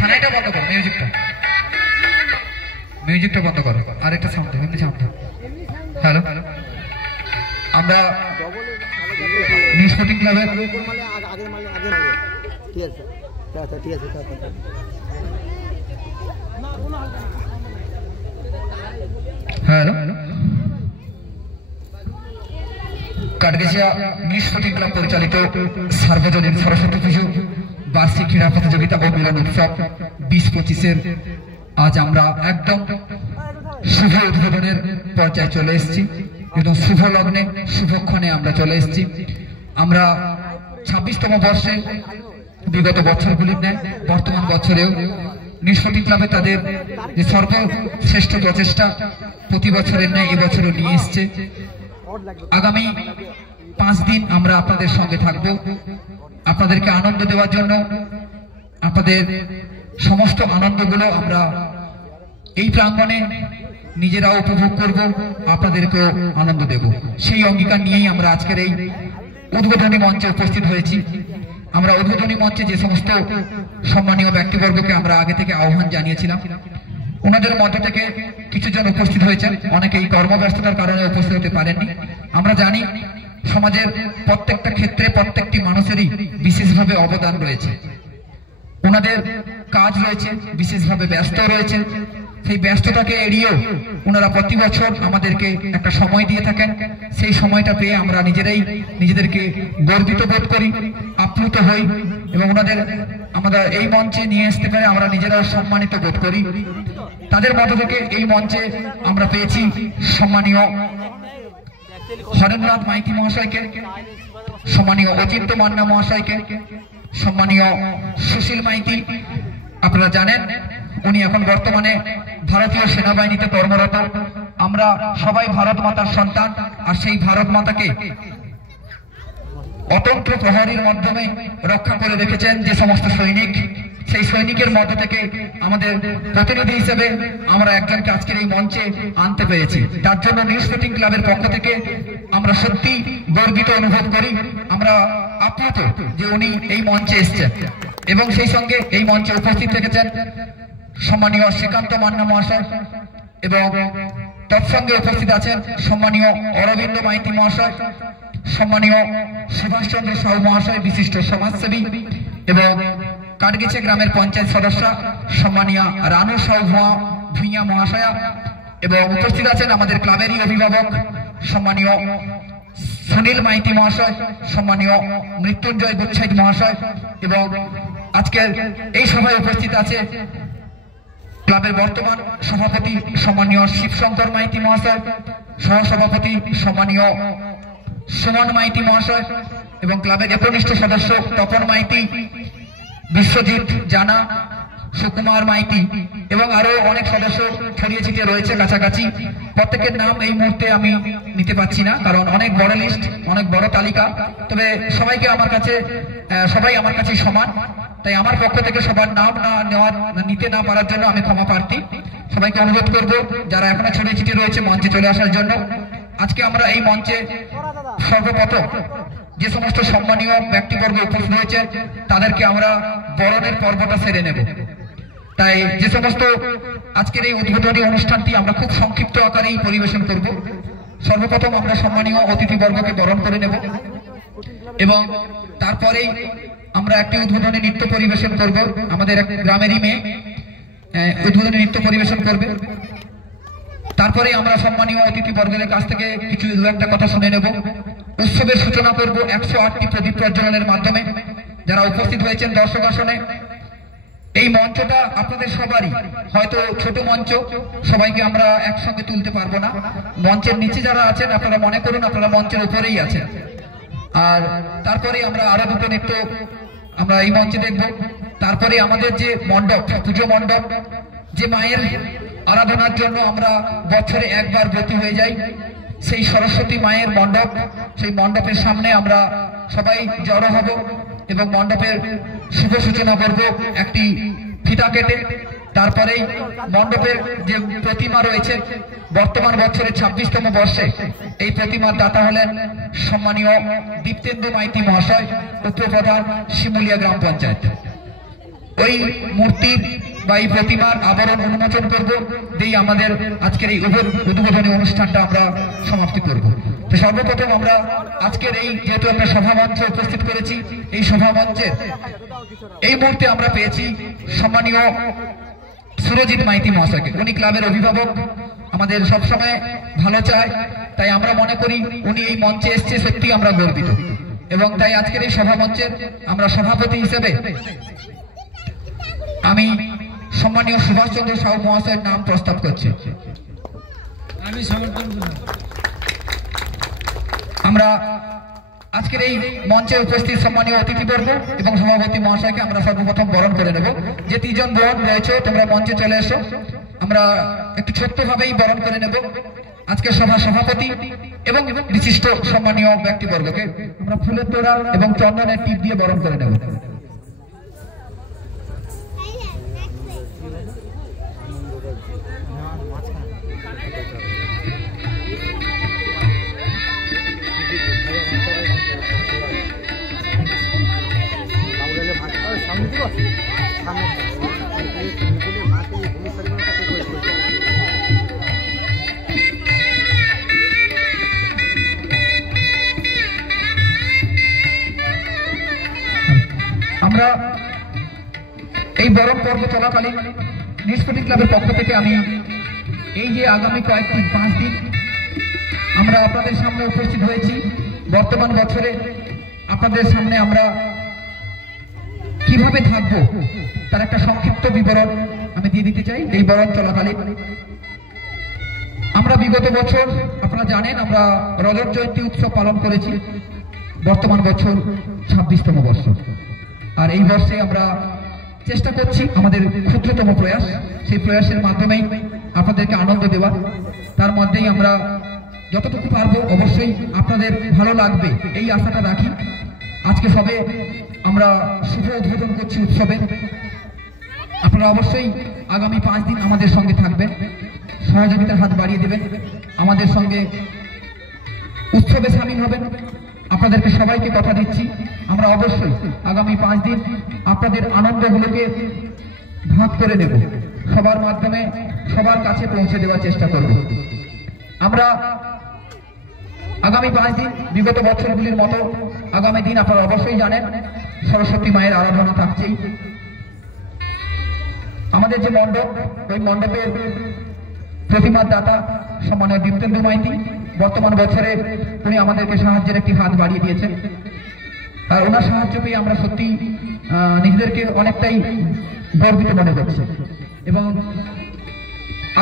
সানাইটা বন্ধ করো, মিউজিকটা বন্ধ করো, আরেকটা সাউন্ড দাও, এমনি সাউন্ড দাও। হ্যালো, আমরা নিউ স্পোর্টিং ক্লাবের হ্যালো কাঠগেছিয়া নিউ স্পোর্টিং ক্লাব পরিচালিত সার্বজনীন সরস্বতী পুজো বার্ষিক ক্রীড়া প্রতিযোগিতা ও মিলন উৎসব 20-25-এর আজ আমরা একদম শুভ উদ্বোধনের পর্যায়ে চলে এসেছি। একদম শুভ লগ্নে শুভক্ষণে আমরা চলে এসেছি। আমরা 26তম বর্ষে বিগত বছরগুলির ন্যায় বর্তমান বছরেও নিউ স্পোর্টিং ক্লাবে তাদের যে সর্বশ্রেষ্ঠ প্রচেষ্টা প্রতি বছরের ন্যায় এবছরও নিয়ে এসছে। আগামী 5 দিন আমরা আপনাদের সঙ্গে থাকব, আপনাদেরকে আনন্দ দেওয়ার জন্য। আপনাদের সমস্ত আনন্দগুলো আমরা এই প্রাঙ্গণে নিজেরাও উপভোগ করব, আপনাদেরকেও আনন্দ দেব। সেই অঙ্গীকার নিয়েই আমরা আজকের এই উদ্বোধনী মঞ্চে উপস্থিত হয়েছি। আমরা উদ্বোধনী মঞ্চে যে সমস্ত সম্মানীয় ব্যক্তিবর্গকে আমরা আগে থেকে আহ্বান জানিয়েছিলাম, ওনাদের মধ্যে থেকে কিছু জন উপস্থিত হয়েছেন, অনেকেই কর্মব্যস্ততার কারণে উপস্থিত হতে পারেননি। আমরা জানি সমাজের প্রত্যেকটা ক্ষেত্রে প্রত্যেকটি মানুষেরই বিশেষভাবে অবদান রয়েছে, ওনাদের কাজ রয়েছে, বিশেষভাবে ব্যস্ত রয়েছে। সেই ব্যস্ততাকে এড়িয়েও ওনারা প্রতি বছর আমাদেরকে একটা সময় দিয়ে থাকেন। সেই সময়টা পেয়ে আমরা নিজেদেরকে গর্বিত বোধ করি, আপ্লুত হই এবং ওনাদের আমরা এই মঞ্চে নিয়ে আসতে পারে আমরা নিজেরাও সম্মানিত বোধ করি। তাদের মধ্য থেকে এই মঞ্চে আমরা পেয়েছি সম্মানীয় হরেন্দ্রনাথ মাইতি মহাশয়কে, সম্মানীয় অচিন্ত মান্না মহাশয়কে, সম্মানীয় সুশীল মাইতি। আপনারা জানেন উনি এখন বর্তমানে ভারতীয় সেনাবাহিনীতে কর্মরত। আমরা সবাই ভারত মাতার সন্তান, আর সেই ভারত মাতাকে অতন্ত্র প্রহরীর মাধ্যমে রক্ষা করে রেখেছেন যে সমস্ত সৈনিক, সেই সৈনিকের মধ্য থেকে আমাদের প্রতিনিধি হিসেবে আমরা একজনকে আজকের এই মঞ্চে আনতে পেরেছি। তার জন্য নিউ স্পোর্টিং ক্লাবের পক্ষ থেকে আমরা সত্যি গর্বিত অনুভব করি। আমরা আপ্লুত যে উনি এই মঞ্চে এসেছেন এবং সেই সঙ্গে এই মঞ্চে উপস্থিত থেকেছেন সম্মানীয় শ্রীকান্ত মান্না মহাশয় এবং তৎসঙ্গে উপস্থিত আছেন সম্মানীয় অরবিন্দ মাইতি মহাশয়, সম্মানীয় সুভাষচন্দ্র সাহু মহাশয়, বিশিষ্ট সমাজসেবী, এবং কাঠগেছে গ্রামের পঞ্চায়েত সদস্য সম্মানীয় রানু সাহু ভূঁইয়া মহাশয়া, এবং উপস্থিত আছেন আমাদের ক্লাবেরই অভিভাবক সম্মানীয় সুনীল মাইতি মহাশয়, সম্মানীয় মৃত্যুঞ্জয় গুচ্ছাইত মহাশয়, এবং আজকের এই সভায় উপস্থিত আছে ক্লাবের বর্তমান সভাপতি সম্মানীয় শিবশঙ্কর মাইতি মহাশয়, সহসভাপতি সম্মানীয় সুমন মাইতি মহাশয়, এবং ক্লাবের একনিষ্ঠ সদস্য তপন মাইতি, বিশ্বজিৎ জানা, সুকুমার মাইতি, এবং আরো অনেক সদস্য ছড়িয়ে ছিটিয়ে রয়েছে কাছাকাছি। প্রত্যেকের নাম এই মুহূর্তে আমি নিতে পারছি না, কারণ অনেক বড় লিস্ট, অনেক বড় তালিকা। তবে সবাই আমার কাছে সমান, তাই আমার পক্ষ থেকে সবার নাম নিতে না পারার জন্য আমি ক্ষমা প্রার্থী। সবাইকে অনুরোধ করব যারা এখনো ছড়িয়ে ছিটিয়ে রয়েছে মঞ্চে চলে আসার জন্য। আজকে আমরা এই মঞ্চে সর্বপ্রথম যে সমস্ত সম্মানীয় ব্যক্তিবর্গ উপস্থিত হয়েছে তাদেরকে আমরা বরণের পর্বটা সেরে নেব। তাই যে সমস্ত আজকের এই উদ্বোধনী অনুষ্ঠানটি আমরা খুব সংক্ষিপ্ত আকারেই পরিবেশন করব। সর্বপ্রথম আমরা সম্মানীয় অতিথিবর্গকে বরণ করে নেব এবং তারপরেই আমরা একটি উদ্বোধনী নৃত্য পরিবেশন করব। আমাদের এক গ্রামেরই মেয়ে উদ্বোধনী নৃত্য পরিবেশন করবে। তারপরে আমরা সম্মানীয় অতিথিবর্গের কাছ থেকে কিছু একটা কথা শুনে নেব। উৎসবের সূচনা করব 108টি প্রদীপ প্রজ্বলনের মাধ্যমে। যারা উপস্থিত হয়েছেন দর্শক আসনে, এই মঞ্চটা আপনাদের সবারই, হয়তো ছোট মঞ্চ, সবাইকে আমরা একসঙ্গে তুলতে পারবো না। মঞ্চের নিচে যারা আছেন আপনারা মনে করুন আপনারা মঞ্চের উপরেই আছেন। আর তারপরে আমরা আরো দুটো নৃত্য আমরা এই মঞ্চে দেখব। তারপরে আমাদের যে মণ্ডপ, পুজো মণ্ডপ, যে মায়ের আরাধনার জন্য আমরা বছরে একবার ব্রতী হয়ে যাই, সেই সরস্বতী মায়ের মণ্ডপ, সেই মণ্ডপের সামনে আমরা সবাই জড়ো হব এবং মণ্ডপের শুভ সূচনা করব একটি ফিতা কেটে। তারপরেই মণ্ডপের যে প্রতিমা রয়েছে, বর্তমান বছরের 26তম বর্ষে এই প্রতিমার দাতা হলেন সম্মানীয় দীপ্তেন্দু মাইতি মহাশয়, উপপ্রধান শিমুলিয়া গ্রাম পঞ্চায়েত। ওই মূর্তির বা এই প্রতিমার আবরণ উন্মোচন করব, দিয়ে আমাদের আজকের এই উদ্বোধনী অনুষ্ঠানটা আমরা সমাপ্তি করব। তো সর্বপ্রথম আমরা আজকের এই যেহেতু আমরা সভামঞ্চে উপস্থিত করেছি, এই সভামঞ্চের এই মুহূর্তে আমরা পেয়েছি সম্মানীয় সুরজিৎ মাইতি মহাশয়কে। উনি ক্লাবের অভিভাবক, আমাদের সবসময় ভালো চায়, তাই আমরা মনে করি উনি এই মঞ্চে এসছে সত্যি আমরা গর্বিত। এবং তাই আজকের এই সভামঞ্চের আমরা সভাপতি হিসেবে আমি সম্মানীয় সুভাষচন্দ্র সাহু মহাশয়ের নাম প্রস্তাব করছি। আমরা আজকের এই মঞ্চে উপস্থিত সম্মানীয় অতিথিবর্গ এবং সভাপতি মহাশয়কে আমরা সর্বপ্রথম বরণ করে নেব। যে তিনজন বরণ রয়েছে তোমরা মঞ্চে চলে এসো, আমরা একটু ছোট্টভাবেই বরণ করে নেব আজকের সভার সভাপতি এবং বিশিষ্ট সম্মানীয় ব্যক্তিবর্গকে আমরা ফুলের তোড়া এবং চন্দনের টিপ দিয়ে বরণ করে নেব। আমরা এই বরণ পর্ব চলাকালীন নিষ্পত্তি ক্লাবের পক্ষ থেকে আমি এই যে আগামী কয়েকদিন 5 দিন আমরা আপনাদের সামনে উপস্থিত হয়েছি, বর্তমান বছরে আপনাদের সামনে আমরা কিভাবে থাকবো তার একটা সংক্ষিপ্ত বিবরণ আমি দিয়ে দিতে চাই। এই বরণ চলাকালীন আমরা বিগত বছর আপনারা জানেন আমরা রজত জয়ন্তী উৎসব পালন করেছি, বর্তমান বছর 26তম বর্ষ। আর এই বর্ষে আমরা চেষ্টা করছি আমাদের ক্ষুদ্রতম প্রয়াস, সেই প্রয়াসের মাধ্যমেই আপনাদেরকে আনন্দ দেওয়া। তার মধ্যেই আমরা যতটুকু পারবো অবশ্যই আপনাদের ভালো লাগবে এই আশাটা রাখি। আজকে সবে আমরা শুভ উদ্বোধন করছি উৎসবে, আপনারা অবশ্যই আগামী 5 দিন আমাদের সঙ্গে থাকবেন, সহযোগিতার হাত বাড়িয়ে দেবেন, আমাদের সঙ্গে উৎসবে সামিল হবেন। আপনাদেরকে সবাইকে কথা দিচ্ছি আমরা অবশ্যই আগামী 5 দিন আপনাদের আনন্দগুলোকে ভাগ করে নেব, সবার মাধ্যমে সবার কাছে পৌঁছে দেওয়ার চেষ্টা করব। আমরা আগামী 5 দিন বিগত বছরগুলির মতো আগামী দিন আপনারা অবশ্যই জানেন সরস্বতী মায়ের আরাধনা থাকছেই। আমাদের যে মণ্ডপ, ওই মণ্ডপের প্রতিমার দাতা সম্মানীয় দীপ্তেন্দু মাইতি, বর্তমান বছরে উনি আমাদেরকে সাহায্যের একটি হাত বাড়িয়ে দিয়েছেন। আর ওনার সাহায্য পেয়ে আমরা সত্যি নিজেদেরকে অনেকটাই গর্বিত মনে করছি। এবং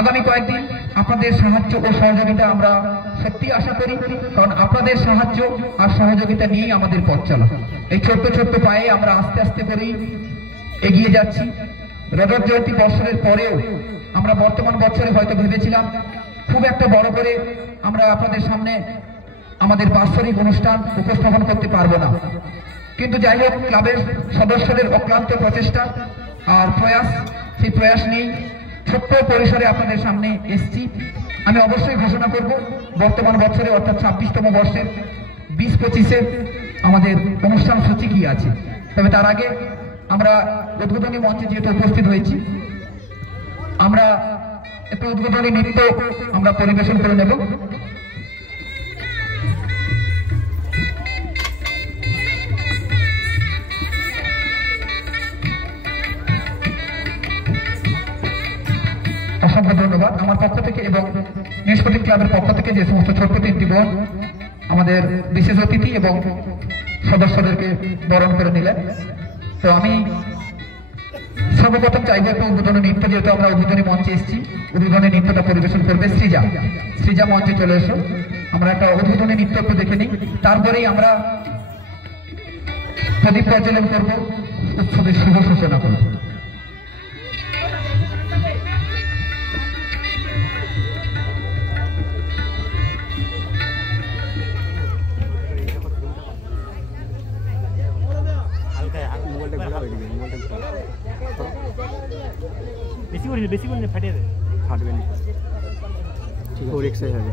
আগামী কয়েকদিন আপনাদের সাহায্য ও সহযোগিতা আমরা সত্যি আশা করি, কারণ আপনাদের সাহায্য আর সহযোগিতা নিয়েই আমাদের পথ চলা। এই ছোট্ট ছোট্ট পায়ে আমরা আস্তে আস্তে করেই এগিয়ে যাচ্ছি। রজত জয়ন্তী বছরের পরেও আমরা বর্তমান বছরে হয়তো ভেবেছিলাম খুব একটা বড় করে আমরা আপনাদের সামনে আমাদের বাৎসরিক অনুষ্ঠান উপস্থাপন করতে পারবো না, কিন্তু যাই হোক ক্লাবের সদস্যদের অক্লান্ত প্রচেষ্টা আর প্রয়াস, সেই প্রয়াস নিয়েই ছোট্ট পরিসরে আপনাদের সামনে এসছি। আমি অবশ্যই ঘোষণা করব বর্তমান বছরে অর্থাৎ 26তম বর্ষের 20-25-এর আমাদের অনুষ্ঠান সূচি কি আছে। তবে তার আগে আমরা উদ্বোধনী মঞ্চে যেহেতু উপস্থিত হয়েছি, আমরা একটু উদ্বোধনী নৃত্য আমরা পরিবেশন করে নেব। অসংখ্য ধন্যবাদ আমার পক্ষ থেকে এবং নিষ্পত্তি ক্লাবের পক্ষ থেকে যে সমস্ত ছোট্ট 3টি বোন আমাদের বিশেষ অতিথি এবং সদস্যদেরকে বরণ করে নিলেন। তো আমি সর্বপ্রথম চাইবো একটা উদ্বোধনী নৃত্য, যেহেতু আমরা উদ্বোধনী মঞ্চে এসেছি, উদ্বোধনী নৃত্যটা পরিবেশন করবে সৃজা। সৃজা মঞ্চে চলে এসো, আমরা একটা উদ্বোধনী নৃত্য একটু দেখে নিই, তারপরেই আমরা প্রদীপ প্রজ্বলন করবো, উৎসবের শুভ সূচনা করবো। বেশি করে ফাটিয়ে দেয়, ফাটবে না, ঠিক আছে, এক্সারসাইজ হবে।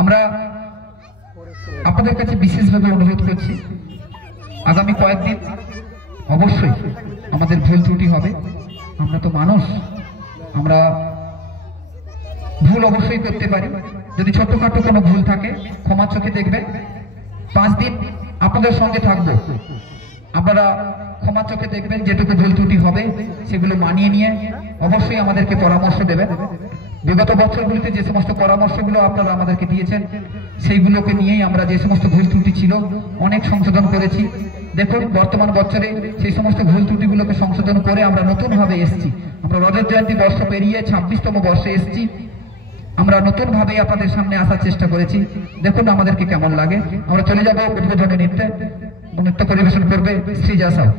আমরা আপনাদের কাছে বিশেষভাবে অনুরোধ করছি আগামী কয়েকদিন অবশ্যই আমাদের ভুল ত্রুটি হবে, আমরা তো মানুষ, আমরা ভুল অবশ্যই করতে পারি। যদি ছোটখাটো কোনো ভুল থাকে ক্ষমা চোখে দেখবেন। 5 দিন আপনাদের সঙ্গে থাকবো, আপনারা ক্ষমা চোখে দেখবেন, যেটুকু ভুল ত্রুটি হবে সেগুলো মানিয়ে নিয়ে অবশ্যই আমাদেরকে পরামর্শ দেবেন। বিগত বছরগুলিতে যে সমস্ত পরামর্শগুলো আপনারা আমাদেরকে দিয়েছেন সেইগুলোকে নিয়েই আমরা যে সমস্ত ভুল ত্রুটি ছিল অনেক সংশোধন করেছি। দেখুন বর্তমান বছরে সেই সমস্ত ভুল ত্রুটিগুলোকে সংশোধন করে আমরা নতুনভাবে এসেছি। আমরা রজত জয়ন্তী বর্ষ পেরিয়ে 26তম বর্ষে এসেছি। আমরা নতুন ভাবে আপনাদের সামনে আসার চেষ্টা করেছি। দেখুন আমাদেরকে কেমন লাগে। আমরা চলে যাব উদ্বোধনী নৃত্যে। নৃত্য পরিবেশন করবে শ্রীজা সাউ।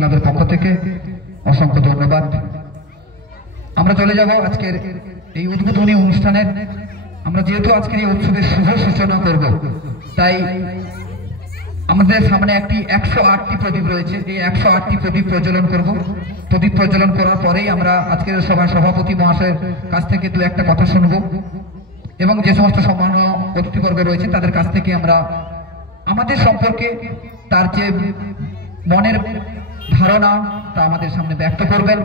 ক্লাবের পক্ষ থেকে অসংখ্য ধন্যবাদ। আমরা চলে যাব আজকের এই উদ্বোধনী অনুষ্ঠানের। আমরা যেহেতু আজকের এই উৎসবের শুভ সূচনা করব, তাই আমাদের সামনে একটি 108টি প্রদীপ রয়েছে। এই 108টি প্রদীপ প্রজ্বলন করব। প্রদীপ প্রজ্বলন করার পরেই আমরা আজকের সভার সভাপতি মহাশয়ের কাছ থেকে দু একটা কথা শুনব এবং যে সমস্ত সম্মানীয় অতিথিবর্গ রয়েছে তাদের কাছ থেকে আমরা আমাদের সম্পর্কে তার যে মনের ধারণা তা আমাদের সামনে ব্যক্ত করবেন,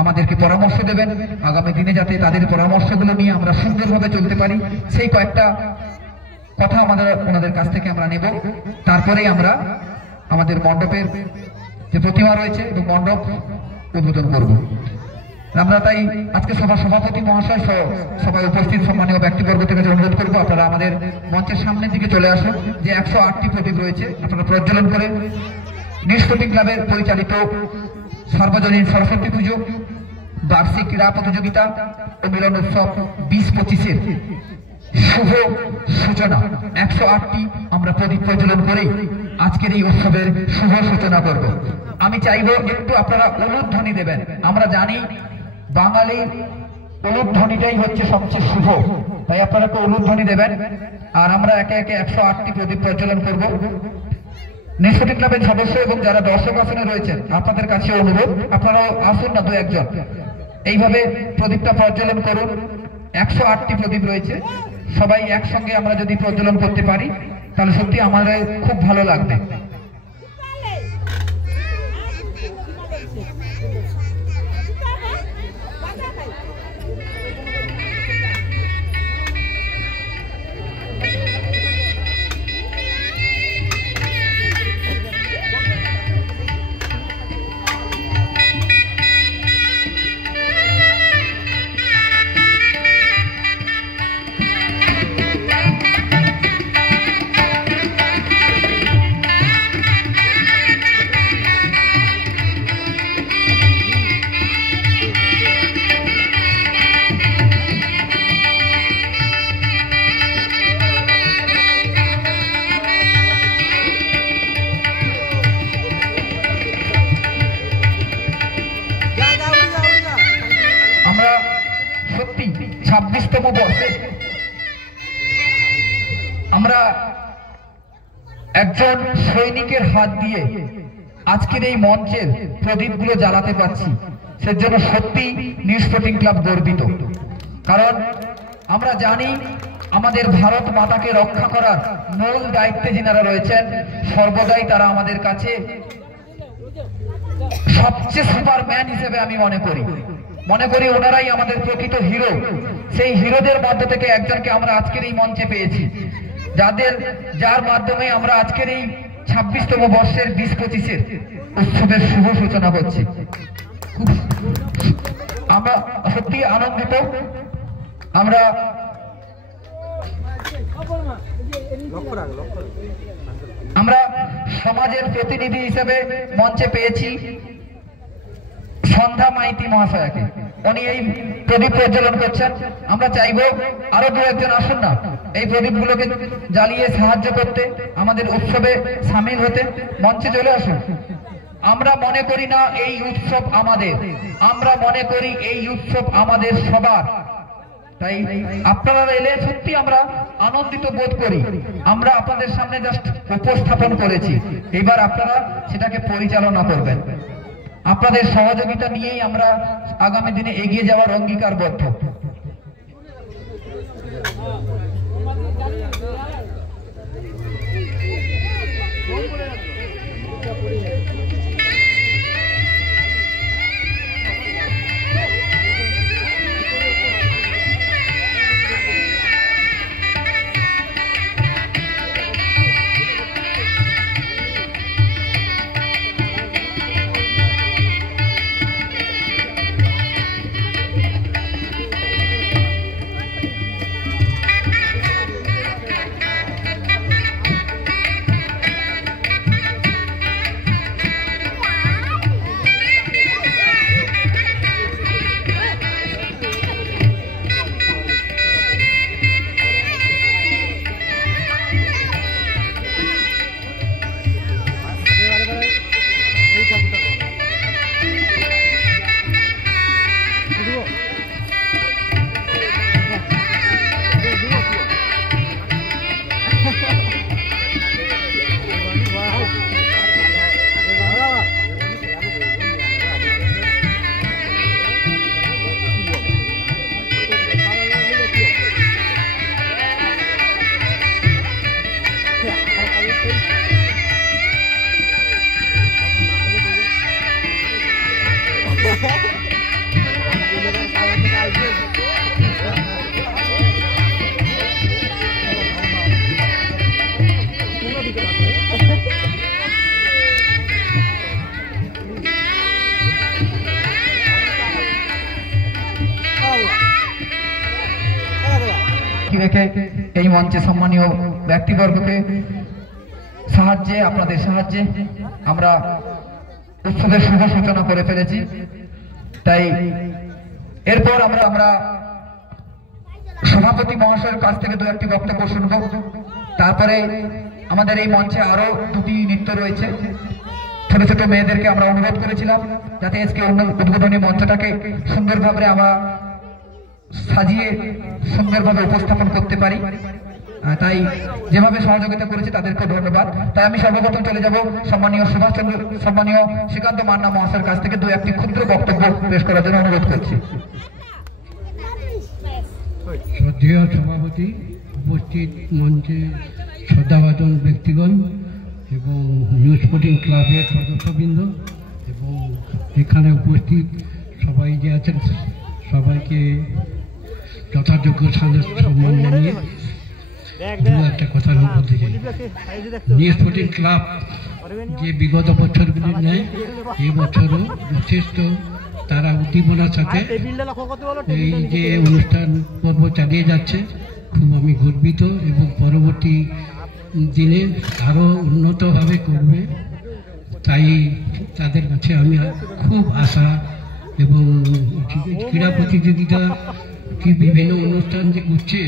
আমাদেরকে পরামর্শ দেবেন আগামী দিনে যাতে তাদের পরামর্শগুলো নিয়ে আমরা সুন্দরভাবে চলতে পারি, সেই কয়েকটা কথা ওনাদের কাছ থেকে আমরা নেব। তারপরেই আমরা আমাদের মণ্ডপের যে প্রতিমা রয়েছে এবং মণ্ডপ উদ্বোধন করব। আমরা তাই আজকে সভাপতি মহাশয় সহ সবাই উপস্থিত সম্মানীয় ব্যক্তিবর্গ থেকে অনুরোধ করবো আপনারা আমাদের মঞ্চের সামনের দিকে চলে আসুন। যে 108টি প্রদীপ রয়েছে আপনারা প্রজ্বলন করে নিষ্পত্তি ক্লাবের পরিচালিত সর্বজনীন সরস্বতী পুজো, বার্ষিক ক্রীড়া প্রতিযোগিতা ও মিলন উৎসব 20-25-এর শুভ সূচনা 108টি আমরা প্রদীপ প্রজ্বলন করে আজকের এই উৎসবের শুভ সূচনা করব। আমি চাইবো একটু আপনারা উলুধ্বনি দেবেন। আমরা জানি বাঙালির উলুধ্বনিটাই হচ্ছে সবচেয়ে শুভ, তাই আপনারা একটু উলুধ্বনি দেবেন। আর আমরা একে একে 108টি প্রদীপ প্রজ্বলন করব। নিষ্পত্তি ক্লাবের সদস্য এবং যারা দর্শক আসনে রয়েছেন আপনাদের কাছে অনুরোধ, আপনারাও আসুন না দু একজন, এইভাবে প্রদীপটা প্রজ্বলন করুন। 108টি প্রদীপ রয়েছে, সবাই একসঙ্গে আমরা যদি প্রজ্বলন করতে পারি তাহলে সত্যি আমাদের খুব ভালো লাগবে। আমরা সত্যি 26তম বর্ষে আমরা একজন সৈনিকের হাত দিয়ে আজকের এই মঞ্চের প্রদীপগুলো জ্বালাতে পারছি, সেজন্য সত্যি নিষ্পত্তি ক্লাব গর্বিত। কারণ আমরা জানি আমাদের ভারত মাতাকে রক্ষা করার মূল দায়িত্বে যিনারা রয়েছেন সর্বদাই তারা আমাদের কাছে সবচেয়ে সুপারম্যান হিসেবে আমি মনে করি ওনারাই আমাদের প্রকৃত হিরো। সেই হিরোদের মধ্য থেকে একজনকে আমরা আজকের এই মঞ্চে পেয়েছি, যার মাধ্যমে আমরা আজকের এই 26তম বর্ষের 20-25-এর উৎসবের শুভ সূচনা করছি। আমরা সত্যি আনন্দিত। আমরা সমাজের প্রতিনিধি হিসেবে মঞ্চে পেয়েছি সন্ধ্যা মাইতি মহাশয়াকে, উনি এই প্রদীপ প্রজ্বলন করছেন। আমরা চাইবো আরো দু একজন আসুন না এই প্রদীপগুলোকে জ্বালিয়ে সাহায্য করতে, আমাদের উৎসবে সামিল হতে। মঞ্চে চলে আসুন। আমরা মনে করি না এই উৎসব আমাদের, আমরা মনে করি এই উৎসব আমাদের সবার। তাই আপনারা এলে সত্যি আমরা আনন্দিত বোধ করি। আমরা আপনাদের সামনে জাস্ট উপস্থাপন করেছি, এবার আপনারা সেটাকে পরিচালনা করবেন। আপনাদের সহযোগিতা নিয়েই আমরা আগামী দিনে এগিয়ে যাওয়ার অঙ্গীকারবদ্ধ। সাক্ষী রেখে এই মঞ্চে সম্মানীয় ব্যক্তিবর্গকে সাহায্যে, আপনাদের সাহায্যে আমরা উৎসবের শুভ সূচনা করে ফেলেছি। তাই এরপর আমরা সভাপতি মহাশয়ের কাছ থেকে দু একটি বক্তব্য শুনব। তারপরে আমাদের এই মঞ্চে আরো দুটি নৃত্য রয়েছে। ছোট ছোট মেয়েদেরকে আমরা অনুরোধ করেছিলাম যাতে আজকে উদ্বোধনী মঞ্চটাকে সুন্দরভাবে আমরা সাজিয়ে সুন্দরভাবে উপস্থাপন করতে পারি। তাই যেভাবে সহযোগিতা করেছে তাদেরকে ধন্যবাদ। তাই আমি সর্বপ্রথম চলে যাব সম্মানীয় শ্রীকান্ত মান্না মহাশয়ের কাছ থেকে দু একটি ক্ষুদ্র বক্তব্য পেশ করার জন্য অনুরোধ করছি। শ্রদ্ধেয় সভাপতি, উপস্থিত মঞ্চে শ্রদ্ধাভাজন ব্যক্তিগণ এবং নিউ স্পোর্টিং ক্লাবের সদস্যবৃন্দ এবং এখানে উপস্থিত সবাই যে আছেন সবাইকে যথাযোগ্য সম্মান জানিয়ে দু একটা কথা আমি বলতে চাই। নিউ স্পোর্টিং ক্লাব যে বিগত বছরগুলির নেয় এই বছরও যথেষ্ট তারা উদ্দীপনার সাথে এই যে অনুষ্ঠান পর্ব চালিয়ে যাচ্ছে, খুব আমি গর্বিত এবং পরবর্তী দিনে আরও উন্নতভাবে করবে। তাই তাদের কাছে আমি খুব আশা এবং ক্রীড়া প্রতিযোগিতা কি বিভিন্ন অনুষ্ঠান যে করছে,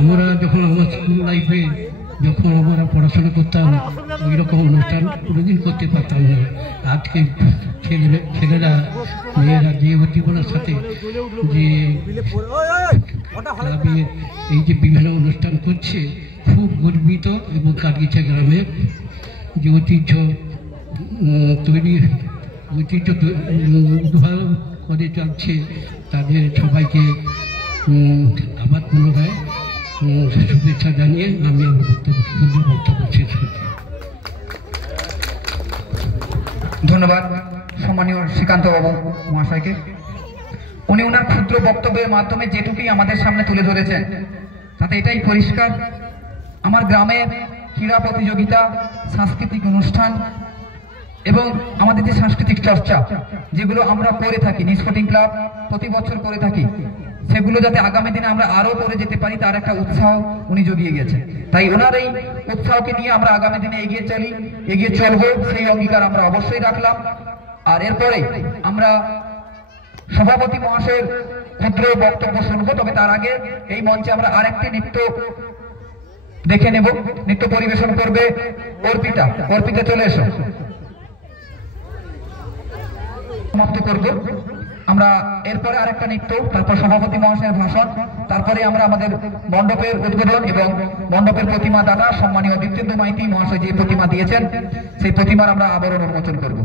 আমরা যখন আমার স্কুল লাইফে যখন আমরা পড়াশোনা করতাম ওই রকম অনুষ্ঠান কোনোদিন করতে পারতাম না। আজকে ছেলেরা মেয়েরা যে উদ্দীপনার সাথে যে ক্লাবে এই যে বিভিন্ন অনুষ্ঠান করছে, খুব গর্বিত এবং কাটগিছা গ্রামের যে ঐতিহ্য উদ্ধার করে চলছে তাদের সবাইকে আবার পুনরায় শুভেচ্ছা জানিয়ে আমি আমার বক্তব্য শেষ করছি। ধন্যবাদ সম্মানীয় শ্রীকান্ত বাবু মহাশয়কে। উনি ওনার ক্ষুদ্র বক্তব্যের মাধ্যমে যেটুকুই আমাদের সামনে তুলে ধরেছেন তাতে এটাই পরিষ্কার, আমার গ্রামের ক্রীড়া প্রতিযোগিতা, সাংস্কৃতিক অনুষ্ঠান এবং আমাদের যে সাংস্কৃতিক চর্চা যেগুলো আমরা করে থাকি, নিউ স্পোর্টিং ক্লাব প্রতি বছর করে থাকি, সেগুলো যাতে আগামী দিনে আমরা আরো করে যেতে পারি তার একটা উৎসাহ উনি জুগিয়ে গেছেন। তাই ওনার এই উৎসাহকে নিয়ে আমরা আগামী দিনে এগিয়ে চলবো, সেই অঙ্গীকার আমরা অবশ্যই রাখলাম। আর এরপরে আমরা সভাপতি মহাশয়ের ক্ষুদ্র বক্তব্য শুনবো, তবে তার আগে এই মঞ্চে আমরা আরেকটি নৃত্য দেখে নেব। নৃত্য পরিবেশন করবে অর্পিতা চলে এসো। সমাপ্ত করব আমরা, এরপরে আরেকটা নৃত্য, তারপর সভাপতি মহাশয়ের ভাষণ, তারপরে আমরা আমাদের মণ্ডপের উদ্বোধন এবং মণ্ডপের প্রতিমা দাতা সম্মানীয় দীপ্তেন্দু মাইতি মহাশয় যে প্রতিমা দিয়েছেন সেই প্রতিমার আমরা আবরণ উন্মোচন করব।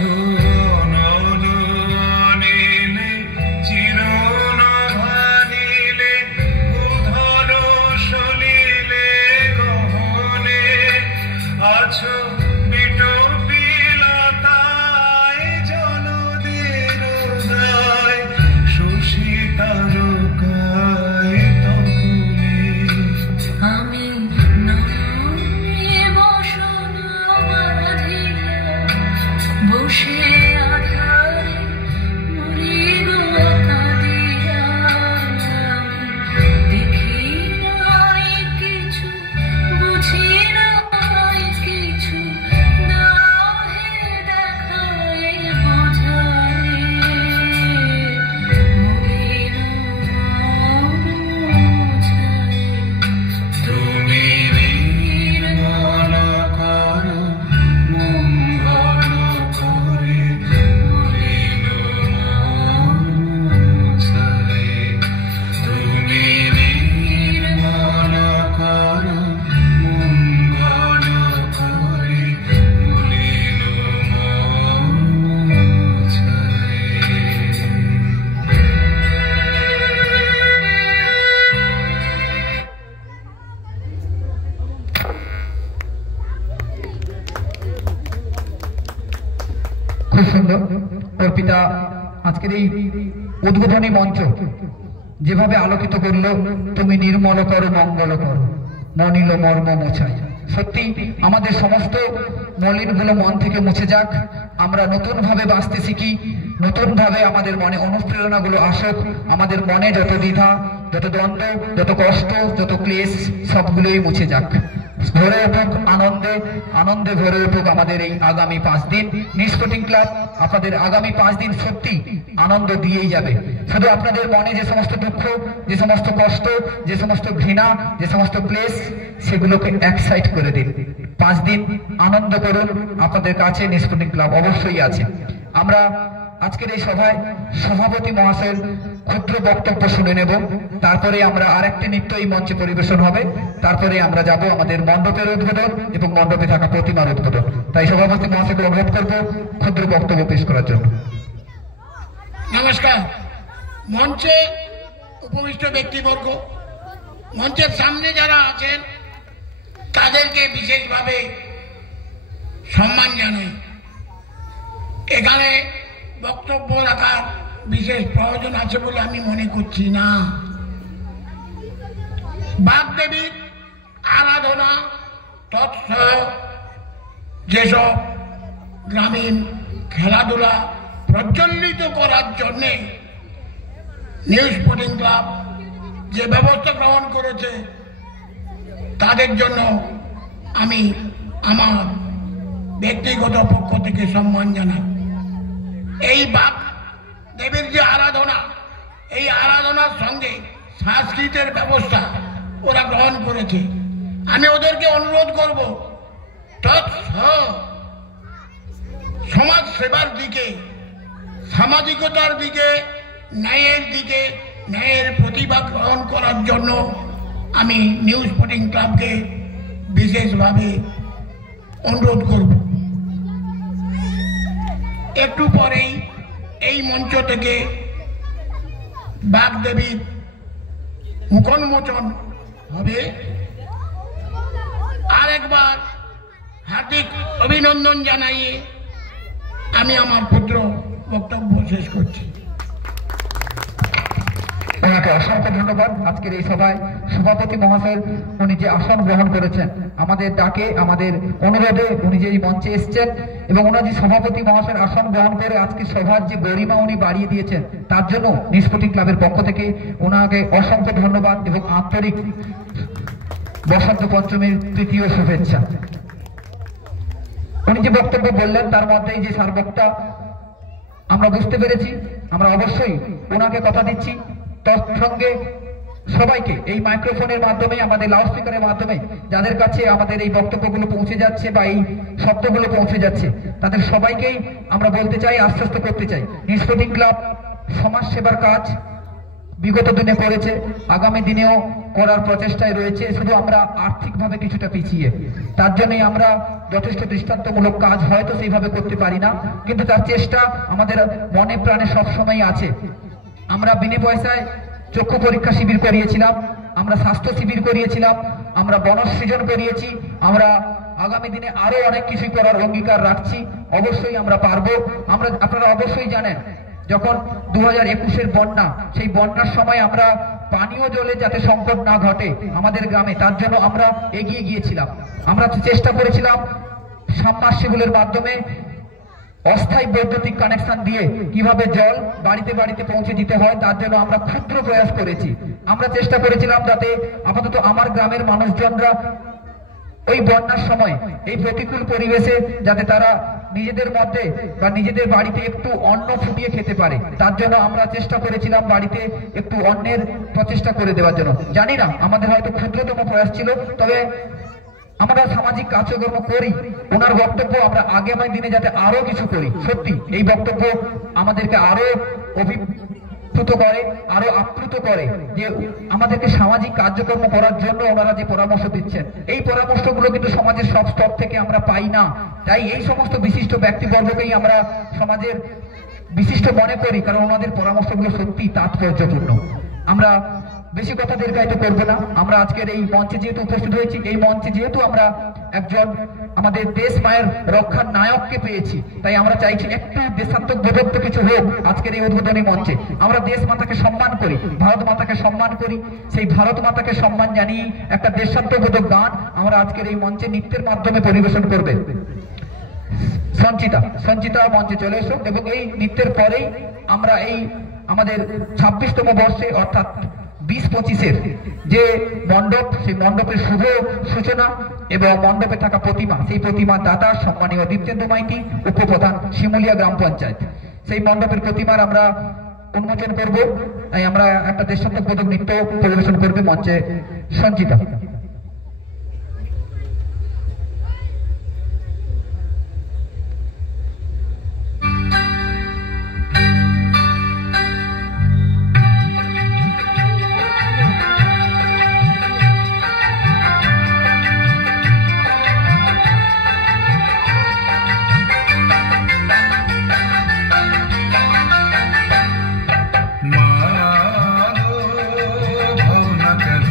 আছো অনল অনিলে চিরন ভানিলে উধর সলিলে গহনে আছো বিটপিলতায় জলদের উদয় শশী তারকায় তলে আমি নয়নে বসন বাঁধিয়া বসে আধারে মরিব কাঁদিয়া দেখি নাই কিছু বুঝি নাই কিছু দাহে দেখায় বোঝায় মরিল মোছায় তুমি নির্মল করো মঙ্গল করে মলিন মনসায় তুমি নির্মল করো মঙ্গল করে মলিন খুব সুন্দর অর্পিতা আজকের এই উদ্বোধনী মঞ্চ যেভাবে আলোকিত করলো, তুমি নির্মল করো মঙ্গল করো মনিল মর্ম মোছাই। সত্যি আমাদের সমস্ত মলিনগুলো মন থেকে মুছে যাক, আমরা নতুন ভাবে বাঁচতে শিখি, নতুন ভাবে আমাদের মনে অনুপ্রেরণাগুলো আসুক, আমাদের মনে যত দ্বিধা, যত দ্বন্দ্ব, যত কষ্ট, যত ক্লেশ সবগুলোই মুছে যাক। ভরে উঠুক আনন্দে, আনন্দে ভরে উঠুক আমাদের এই আগামী 5 দিন। নিউস্পোর্টিং ক্লাব আপনাদের আগামী 5 দিন সত্যি আনন্দ দিয়েই যাবে। শুধু আপনাদের মনে যে সমস্ত দুঃখ, যে সমস্ত কষ্ট, যে সমস্ত ঘৃণা, যে সমস্ত ক্লেশ, সেগুলোকে এক সাইড করে দিন। 5 দিন আনন্দ করুন, আপনাদের কাছে নিউস্পোর্টিং ক্লাব অবশ্যই আছে। আমরা আজকের এই সভায় সভাপতি মহাশয়ের ক্ষুদ্র বক্তব্য শুনে নেব, তারপরে আমরা আরেকটি নৃত্য এই মঞ্চে পরিবেশন হবে, তারপরে আমরা যাব আমাদের মণ্ডপের উদ্বোধন এবং মণ্ডপে থাকা প্রতিমার উদ্বোধন। তাই সভাপতি মহাশয়কে অনুরোধ করব ক্ষুদ্র বক্তব্য পেশ করার জন্য। নমস্কার। মঞ্চে উপবিষ্ট ব্যক্তিবর্গ, মঞ্চের সামনে যারা আছেন তাদেরকে বিশেষভাবে সম্মান জানাই। এখানে বক্তব্য রাখার বিশেষ প্রয়োজন আছে বলে আমি মনে করছি না। বাগদেবীর আরাধনা তৎসহ যেসব গ্রামীণ খেলাধুলা প্রজ্বলিত করার জন্যে নিউস্পোর্টিং ক্লাব যে ব্যবস্থা গ্রহণ করেছে তাদের জন্য আমি আমার ব্যক্তিগত পক্ষ থেকে সম্মান জানাই। এই বাপ দেবীর যে আরাধনা, এই আরাধনার সঙ্গে সংস্কৃতের ব্যবস্থা ওরা গ্রহণ করেছে। আমি ওদেরকে অনুরোধ করব সমাজ সেবার দিকে, সামাজিকতার দিকে, ন্যায়ের দিকে, ন্যায়ের প্রতিভা গ্রহণ করার জন্য আমি নিউস্পোর্টিং ক্লাবকে বিশেষভাবে অনুরোধ করব। একটু পরেই এই মঞ্চ থেকে বাগদেবীর মুখোন্মোচন হবে। আরেকবার হার্দিক অভিনন্দন জানাইয়ে আমি আমার ক্ষুদ্র বক্তব্য শেষ করছি। ওনাকে অসংখ্য ধন্যবাদ। আজকের এই সভায় সভাপতি মহাশয় উনি যে আসন গ্রহণ করেছেন, আমাদের ডাকে, আমাদের অনুরোধে উনি যে এই মঞ্চে এসছেন এবং ওনার যে সভাপতি মহাশয়ের আসন গ্রহণ করে আজকে সভার যে গরিমা উনি বাড়িয়ে দিয়েছেন, তার জন্য নিউস্পোর্টিং ক্লাবের পক্ষ থেকে ওনাকে অসংখ্য ধন্যবাদ এবং আন্তরিক বসন্ত পঞ্চমীর তৃতীয় শুভেচ্ছা। উনি যে বক্তব্য বললেন তার মধ্যেই যে সার্বকটা আমরা বুঝতে পেরেছি, আমরা অবশ্যই ওনাকে কথা দিচ্ছি তার সঙ্গে সবাইকে এই মাইক্রোফোনের মাধ্যমে, আমাদের লাউডস্পিকারের মাধ্যমে যাদের কাছে আমাদের এই বক্তব্যগুলো পৌঁছে যাচ্ছে বা এই শব্দগুলো পৌঁছে যাচ্ছে, তাদের সবাইকেই আমরা বলতে চাই, আশ্বস্ত করতে চাই, নিউস্পোর্টিং ক্লাব সমাজ সেবার কাজ বিগত দিনে করেছে, আগামী দিনেও করার প্রচেষ্টায় রয়েছে, শুধু আমরা আর্থিকভাবে কিছুটা পিছিয়ে। তার জন্যই আমরা যথেষ্ট দৃষ্টান্তমূলক কাজ হয়তো সেইভাবে করতে পারি না, কিন্তু তার চেষ্টা আমাদের মনে প্রাণে সবসময় আছে। আমরা বিনা পয়সায় চক্ষু পরীক্ষা শিবির করিয়েছিলাম, আমরা স্বাস্থ্য শিবির করিয়েছিলাম, আমরা বনসৃজন করিয়েছি, আমরা আগামী দিনে আরো অনেক কিছু করার অঙ্গীকার রাখছি। অবশ্যই আমরা পারবো। আপনারা অবশ্যই জানেন, যখন 2021-এর বন্যা, সেই বন্যার সময় আমরা পানীয় জলে যাতে সংকট না ঘটে আমাদের গ্রামে, তার জন্য আমরা এগিয়ে গিয়েছিলাম। আমরা চেষ্টা করেছিলাম সাবমার্সিবলের মাধ্যমে অস্থায়ী বৈদ্যুতিক কানেকশন দিয়ে কিভাবে জল বাড়িতে বাড়িতে পৌঁছে দিতে হয়, তার জন্য আমরা ক্ষুদ্র প্রয়াস করেছি। আমরা চেষ্টা করেছিলাম যাতে আপাতত আমার গ্রামের মানুষজনরা ওই বন্যার সময় এই প্রতিকূল পরিবেশে যাতে তারা নিজেদের মধ্যে বা নিজেদের বাড়িতে একটু অন্ন ফুটিয়ে খেতে পারে, তার জন্য আমরা চেষ্টা করেছিলাম বাড়িতে একটু অন্নের প্রচেষ্টা করে দেওয়ার জন্য। জানি না, আমাদের হয়তো ক্ষুদ্রতম প্রয়াস ছিল, তবে আমরা সামাজিক কার্যক্রম করি। ওনার বক্তব্য আমরা আগামী দিনে যাতে আরো কিছু করি, সত্যি এই বক্তব্য আমাদেরকে আরো অভিভূত করে, আরো আপ্লুত করে যে আমাদেরকে সামাজিক কার্যক্রম করার জন্য ওনারা যে পরামর্শ দিচ্ছেন, এই পরামর্শগুলো কিন্তু সমাজের সব স্তর থেকে আমরা পাই না। তাই এই সমস্ত বিশিষ্ট ব্যক্তিবর্গকেই আমরা সমাজের বিশিষ্ট মনে করি, কারণ ওনাদের পরামর্শগুলো সত্যি তাৎপর্যপূর্ণ। আমরা বেশি কথা দীর্ঘায়িত করবো না। আমরা আজকের এই মঞ্চে যেহেতু উপস্থিত হয়েছি, এই মঞ্চে যেহেতু আমরা একজন আমাদের দেশ মায়ের রক্ষার নায়ককে পেয়েছি, তাই আমরা চাইছি একটু দেশাত্মক বোধত্ব কিছু হোক আজকের এই উদ্বোধনী মঞ্চে। আমরা দেশ মাতাকে সম্মান করি, ভারত মাতাকে সম্মান করি, সেই ভারত মাতাকে সম্মান জানিয়ে একটা দেশাত্মবোধক গান আমরা আজকের এই মঞ্চে নৃত্যের মাধ্যমে পরিবেশন করবে। সঞ্চিতা মঞ্চে চলে এসো, এবং এই নৃত্যের পরেই আমরা এই আমাদের 26তম বর্ষে অর্থাৎ 20-25-এর যে মণ্ডপ, সেই মণ্ডপের শুভ সূচনা এবং মণ্ডপে থাকা প্রতিমা, সেই প্রতিমার দাতা সম্মানীয় দীপ্তেন্দু মাইতি, উপপ্রধান শিমুলিয়া গ্রাম পঞ্চায়েত, সেই মণ্ডপের প্রতিমার আমরা উন্মোচন করব। তাই আমরা একটা দেশাত্মবোধক নৃত্য পরিবেশন করবে মঞ্চে সঞ্চিতা। মাগো ভাবনা কেন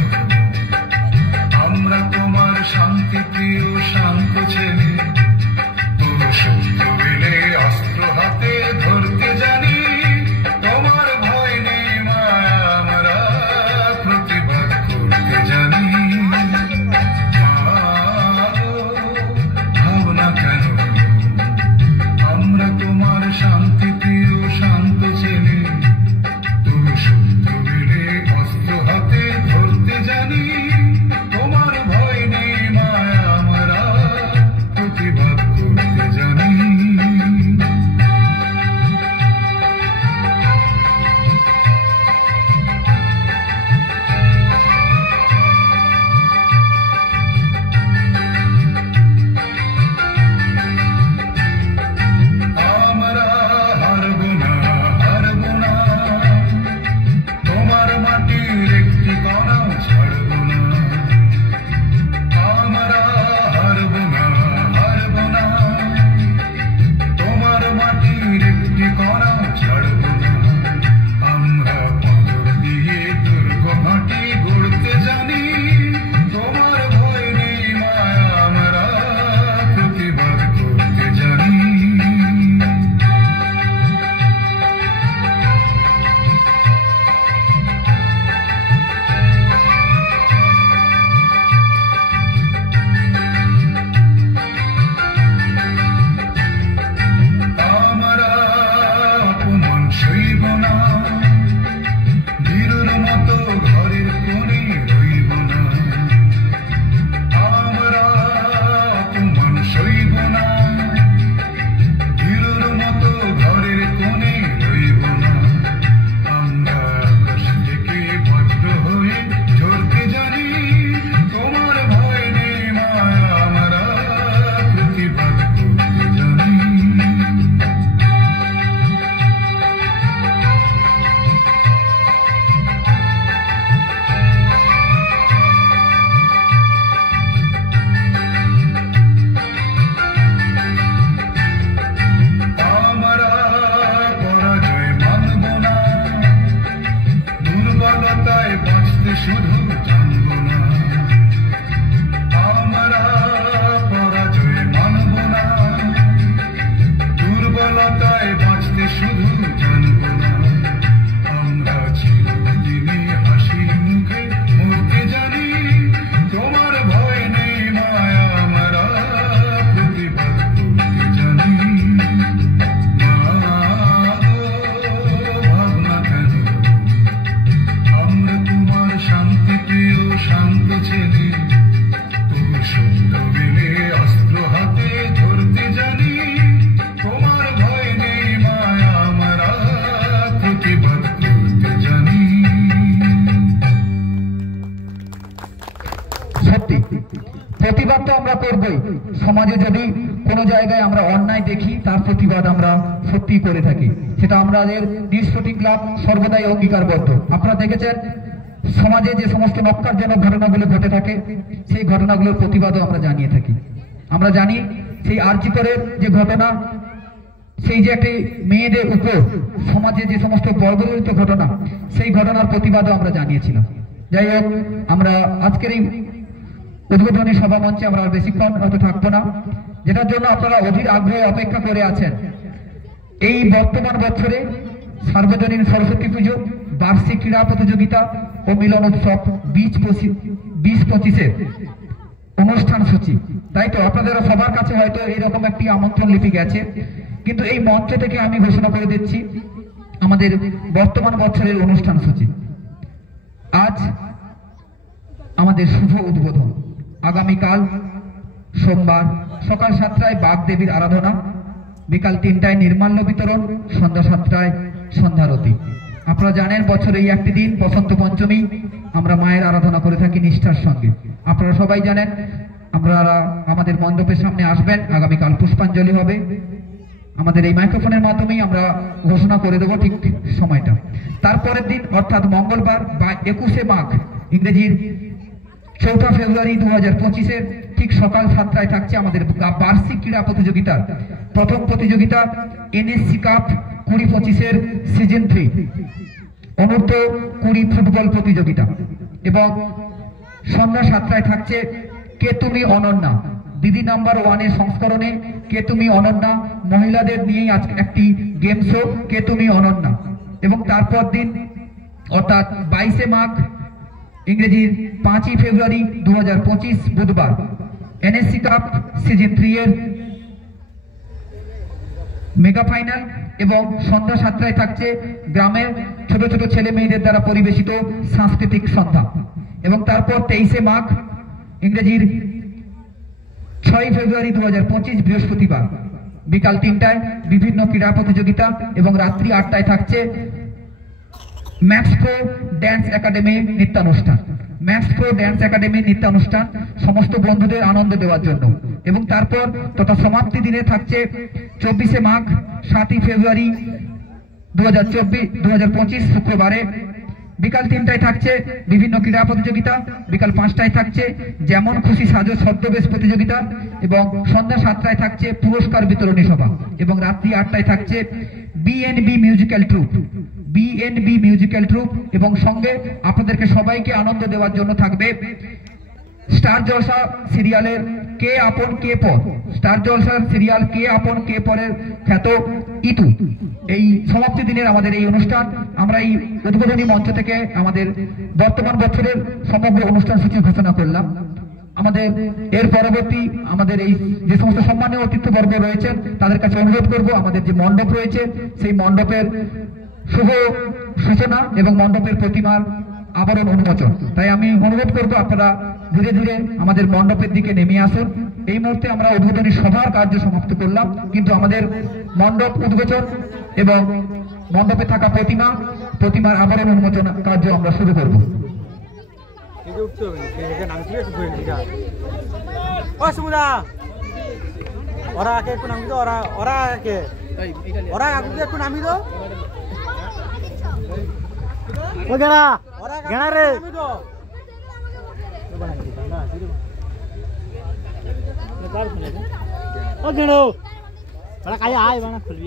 প্রতিবাদ তো আমরা করবই, সমাজে যদি কোনো জায়গায় আমরা অন্যায় দেখি তার প্রতিবাদ আমরা সত্যি করে থাকি, সেটা আমাদের নিউজ স্পোর্টিং ক্লাব সর্বদাই অঙ্গীকারবদ্ধ। আপনারা দেখেছেন সমাজে যে সমস্ত নক্কারজনক ঘটনাগুলো ঘটে থাকে সেই ঘটনাগুলোর প্রতিবাদও আমরা জানিয়ে থাকি। আমরা জানি সেই আরজি করের যে ঘটনা, সেই যে একটি মেয়েদের উপর সমাজে যে সমস্ত বর্বরোচিত ঘটনা, সেই ঘটনার প্রতিবাদও আমরা জানিয়েছিলাম। যাই হোক, আমরা আজকের এই উদ্বোধনী সভা মঞ্চে আমরা আর বেশিক্ষণ হয়তো থাকবো না, যেটার জন্য আপনারা অধীর আগ্রহে অপেক্ষা করে আছেন। এই বর্তমান বছরে সার্বজনীন সরস্বতী পুজো, বার্ষিক ক্রীড়া প্রতিযোগিতা ও মিলন উৎসব 20-25-এর অনুষ্ঠান সূচি, তাই তো আপনাদের সবার কাছে হয়তো এইরকম একটি আমন্ত্রণ লিপি গেছে, কিন্তু এই মঞ্চ থেকে আমি ঘোষণা করে দিচ্ছি আমাদের বর্তমান বছরের অনুষ্ঠান সূচি। আজ আমাদের শুভ উদ্বোধন, আগামীকাল সোমবার সকাল 7টায় বাগদেবীর আরাধনা, বিকাল 3টায় নির্মাল্য বিতরণ, সন্ধ্যা 7টায় সন্ধ্যারতি। আপনারা জানেন বছরে এই একটি দিন বসন্ত পঞ্চমী আমরা মায়ের আরাধনা করে থাকি নিষ্ঠার সঙ্গে। আপনারা সবাই জানেন, আপনারা আমাদের মণ্ডপের সামনে আসবেন, আগামীকাল পুষ্পাঞ্জলি হবে। আমাদের এই মাইক্রোফোনের মাধ্যমেই আমরা ঘোষণা করে দেবো ঠিক সময়টা। তারপরের দিন অর্থাৎ মঙ্গলবার বা 21শে মাঘ, ইংরেজির 4 ফেব্রুয়ারি 2025-এর ঠিক সকাল 7টায় থাকছে আমাদের বার্ষিক ক্রীড়া প্রতিযোগিতার প্রথম প্রতিযোগিতা এনএসসি কাপ 2025-এর সিজন 3 অনূর্ধ্ব 20 ফুটবল প্রতিযোগিতা, এবং সন্ধ্যা 7টায় থাকছে কে তুমি অনন্যা দিদি নাম্বার 1-এর সংস্করণে কে তুমি অনন্যা মহিলাদের নিয়েই আজকে একটি গেম শো কে তুমি অনন্যা। এবং তারপর দিন অর্থাৎ 22শে মাঘ, ইংরেজির 5ই ফেব্রুয়ারি 2025 বুধবার, এনএসসি কাপ সিজন 3-এর মেগা ফাইনাল, এবং সন্ধ্যা 7টায় থাকছে গ্রামের ছোট ছোট ছেলে মেয়েদের দ্বারা পরিবেশিত সাংস্কৃতিক সন্ধ্যা। এবং তারপর 23শে মাঘ, ইংরেজির 6 ফেব্রুয়ারি 2025 বৃহস্পতিবার, বিকাল 3টায় বিভিন্ন ক্রীড়া প্রতিযোগিতা, এবং রাত্রি 8টায় থাকছে ম্যাক্স প্রো ড্যান্স একাডেমি নৃত্যানুষ্ঠান। ম্যাক্স প্রো ড্যান্স একাডেমি নৃত্যানুষ্ঠান সমস্ত বন্ধুদের আনন্দ দেওয়ার জন্য। এবং তারপর তথা সমাপ্তি দিনে থাকছে 24শে মাঘ 7ই ফেব্রুয়ারি 2025 শুক্রবারে, বিকাল 3টায় থাকছে বিভিন্ন ক্রীড়া প্রতিযোগিতা, বিকাল 5টায় থাকছে যেমন খুশি সাজো ছদ্মবেশ প্রতিযোগিতা, এবং সন্ধ্যা 7টায় থাকছে পুরস্কার বিতরণী সভা, এবং রাত্রি 8টায় থাকছে বিএনবি মিউজিক্যাল ট্রুপ, এবং সঙ্গে আপনাদেরকে সবাইকে আনন্দ দেওয়ার জন্য থাকবে স্টার জলসা সিরিয়ালের কে আপন কে পর, স্টার জলসার সিরিয়াল কে আপন কে পরের খ্যাত ইতু। এই সমাপ্তি দিনের আমাদের এই অনুষ্ঠান আমরা এই উদ্বোধনী মঞ্চ থেকে আমাদের বর্তমান বছরের সমগ্র অনুষ্ঠান সূচি ঘোষণা করলাম। আমাদের এর পরবর্তী আমাদের এই যে সমস্ত সম্মানীয় অতিথিবর্গ রয়েছেন তাদের কাছে অনুরোধ করব, আমাদের যে মণ্ডপ রয়েছে সেই মণ্ডপের শুভ সূচনা এবং মণ্ডপের প্রতিমার আবরণ উন্মোচন। তাই আমি অনুরোধ করব আপনারা ধীরে ধীরে আমাদের মণ্ডপের দিকে নেমে আসুন। এই মুহূর্তে আমরা উদ্বোধনী সভার কার্য সমাপ্ত করলাম, কিন্তু আমাদের মণ্ডপ উদ্বোধন এবং মণ্ডপে থাকা প্রতিমার আবরণ উন্মোচন কার্য আমরা শুরু করব। ওরা আগে একটু নামি দাও, ওরা আগে একটু নামি দাও। ও গেনা রে ও গেনো ওরা কাজ আয় বানা খুলবি।